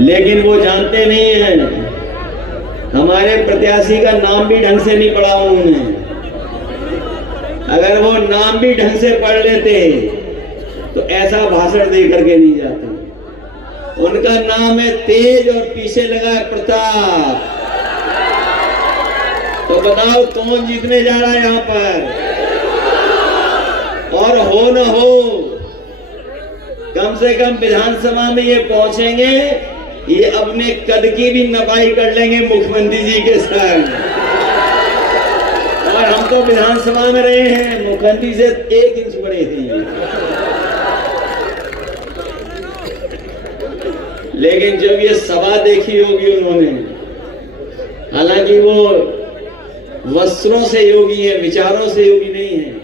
लेकिन वो जानते नहीं हैं हमारे प्रत्याशी का नाम भी ढंग से नहीं पढ़ा उन्होंने। अगर वो नाम भी ढंग से पढ़ लेते तो ऐसा भाषण दे करके नहीं जाते। उनका नाम है तेज और पीछे लगा है प्रताप। तो बताओ कौन जीतने जा रहा है यहाँ पर? और हो न हो कम से कम विधानसभा में ये पहुंचेंगे, ये अपने कद की भी नपाई कर लेंगे मुख्यमंत्री जी के संग। और हम तो विधानसभा में रहे हैं, मुख्यमंत्री से 1 इंच बड़े थे। लेकिन जब ये सभा देखी होगी उन्होंने, हालांकि वो वस्त्रों से योगी है, विचारों से योगी नहीं है।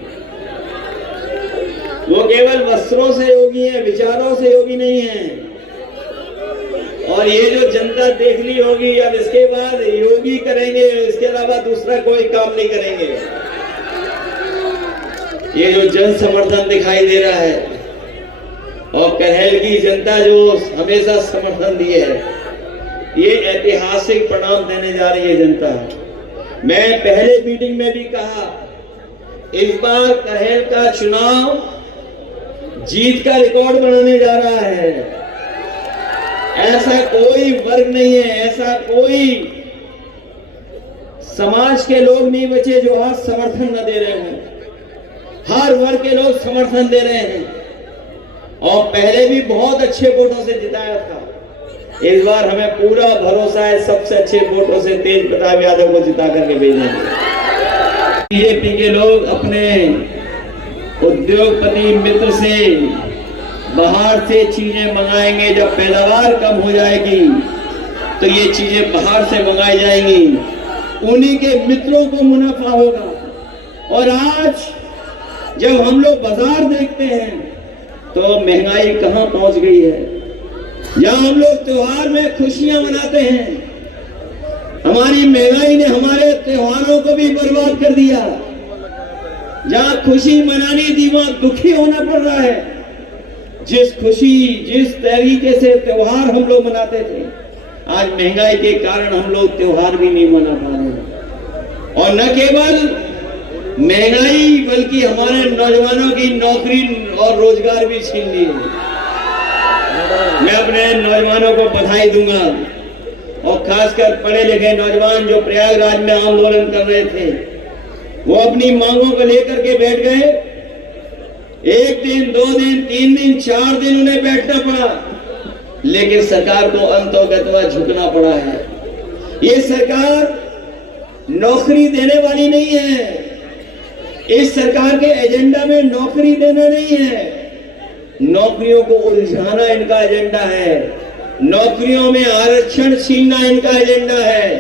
वो केवल वस्त्रों से योगी है, विचारों से योगी नहीं है। और ये जो जनता देख ली होगी, अब इसके बाद योगी करेंगे, इसके अलावा दूसरा कोई काम नहीं करेंगे। ये जो जन समर्थन दिखाई दे रहा है और करहेल की जनता जो हमेशा समर्थन दिए है, ये ऐतिहासिक परिणाम देने जा रही है जनता। मैं पहले मीटिंग में भी कहा, इस बार करहेल का चुनाव जीत का रिकॉर्ड बनाने जा रहा है। ऐसा कोई वर्ग नहीं है, ऐसा कोई समाज के लोग नहीं बचे जो आज समर्थन न दे रहे हैं। हर वर्ग के लोग समर्थन दे रहे हैं और पहले भी बहुत अच्छे वोटों से जिताया था। इस बार हमें पूरा भरोसा है, सबसे अच्छे वोटों से तेज प्रताप यादव को जिता करके भेजेंगे। बीजेपी के लोग अपने उद्योगपति मित्र से बाहर से चीजें मंगाएंगे। जब पैदावार कम हो जाएगी तो ये चीजें बाहर से मंगाई जाएंगी, उन्हीं के मित्रों को मुनाफा होगा। और आज जब हम लोग बाजार देखते हैं तो महंगाई कहां पहुंच गई है। जहां हम लोग त्योहार में खुशियां मनाते हैं, हमारी महंगाई ने हमारे त्योहारों को भी बर्बाद कर दिया। जहां खुशी मनानी थी वहां दुखी होना पड़ रहा है। जिस तरीके से त्योहार हम लोग मनाते थे, आज महंगाई के कारण हम लोग त्योहार भी नहीं मना पा रहे। और न केवल महंगाई बल्कि हमारे नौजवानों की नौकरी और रोजगार भी छीन लिए। मैं अपने नौजवानों को बधाई दूंगा और खासकर पढ़े लिखे नौजवान जो प्रयागराज में आंदोलन कर रहे थे, वो अपनी मांगों को लेकर के बैठ गए। 1 दिन, 2 दिन, 3 दिन, 4 दिन उन्हें बैठना पड़ा, लेकिन सरकार को अंततः झुकना पड़ा है। ये सरकार नौकरी देने वाली नहीं है। इस सरकार के एजेंडा में नौकरी देना नहीं है, नौकरियों को उलझाना इनका एजेंडा है। नौकरियों में आरक्षण छीनना इनका एजेंडा है।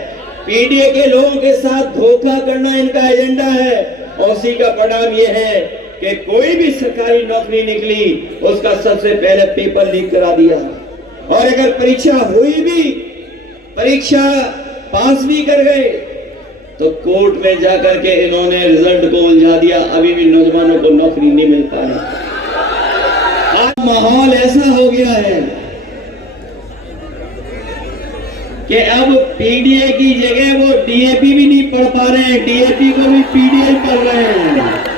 पीडीए के लोगों के साथ धोखा करना इनका एजेंडा है। और उसी का परिणाम यह है कि कोई भी सरकारी नौकरी निकली, उसका सबसे पहले पेपर लीक करा दिया। और अगर परीक्षा हुई भी, परीक्षा पास भी कर गए, तो कोर्ट में जाकर के इन्होंने रिजल्ट को उलझा दिया। अभी भी नौजवानों को नौकरी नहीं मिल पा रही। आज माहौल ऐसा हो गया है कि अब पीडीए की जगह वो डीएपी भी नहीं पढ़ पा रहे हैं, डीएपी को भी पीडीए पढ़ रहे हैं।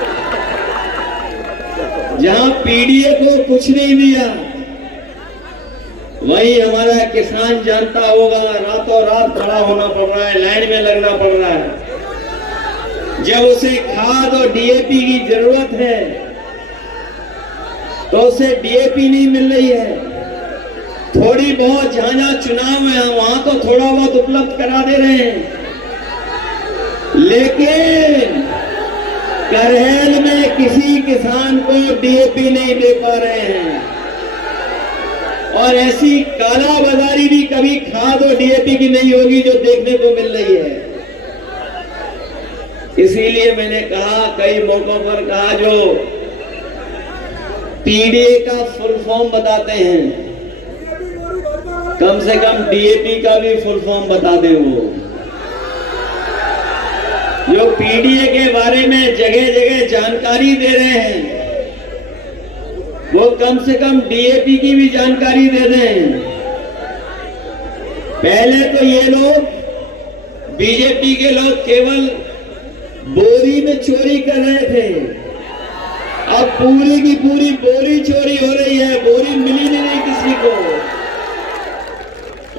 जहां पीडीए को कुछ नहीं दिया, वही हमारा किसान जानता होगा, रातों रात खड़ा होना पड़ रहा है, लाइन में लगना पड़ रहा है। जब उसे खाद और डीएपी की जरूरत है तो उसे डीएपी नहीं मिल रही है। थोड़ी बहुत जहां चुनाव है वहां तो थोड़ा बहुत उपलब्ध करा दे रहे हैं, लेकिन करहेल में किसी किसान को डीएपी नहीं दे पा रहे हैं। और ऐसी कालाबाजारी भी कभी खाद और डीएपी की नहीं होगी जो देखने को मिल रही है। इसीलिए मैंने कहा, कई मौकों पर कहा, जो पीडीए का फुल फॉर्म बताते हैं, कम से कम डीएपी का भी फुल फॉर्म बता दे। वो जो पीडीए के बारे में जगह जगह जानकारी दे रहे हैं, वो कम से कम डीएपी की भी जानकारी दे दें। पहले तो ये लोग बीजेपी के लोग केवल बोरी में चोरी कर रहे थे, अब पूरी की पूरी बोरी चोरी हो रही है, बोरी मिली नहीं किसी को।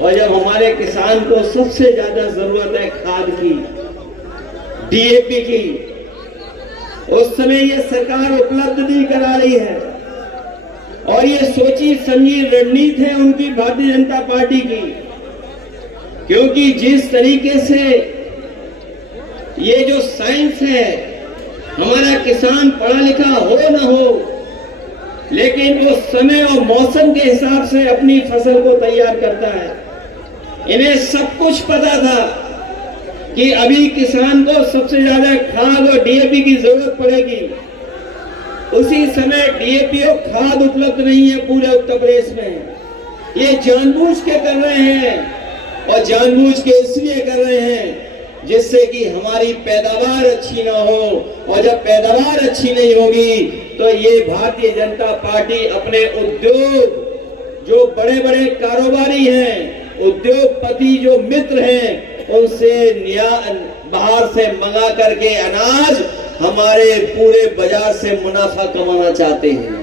और जब हमारे किसान को सबसे ज्यादा जरूरत है खाद की, डीएपी की, उस समय ये सरकार उपलब्ध नहीं करा रही है। और ये सोची समझी रणनीति है उनकी भारतीय जनता पार्टी की, क्योंकि जिस तरीके से ये जो साइंस है, हमारा किसान पढ़ा लिखा हो ना हो, लेकिन वो समय और मौसम के हिसाब से अपनी फसल को तैयार करता है। इन्हें सब कुछ पता था कि अभी किसान को सबसे ज्यादा खाद और डीएपी की जरूरत पड़ेगी। उसी समय डीएपी और खाद उपलब्ध नहीं है पूरे उत्तर प्रदेश में। ये जानबूझ के कर रहे हैं, और जानबूझ के इसलिए कर रहे हैं जिससे कि हमारी पैदावार अच्छी ना हो, और जब पैदावार अच्छी नहीं होगी तो ये भारतीय जनता पार्टी अपने उद्योग, जो बड़े बड़े कारोबारी हैं, उद्योगपति जो मित्र हैं, उनसे बाहर से मंगा करके अनाज हमारे पूरे बाजार से मुनाफा कमाना चाहते हैं।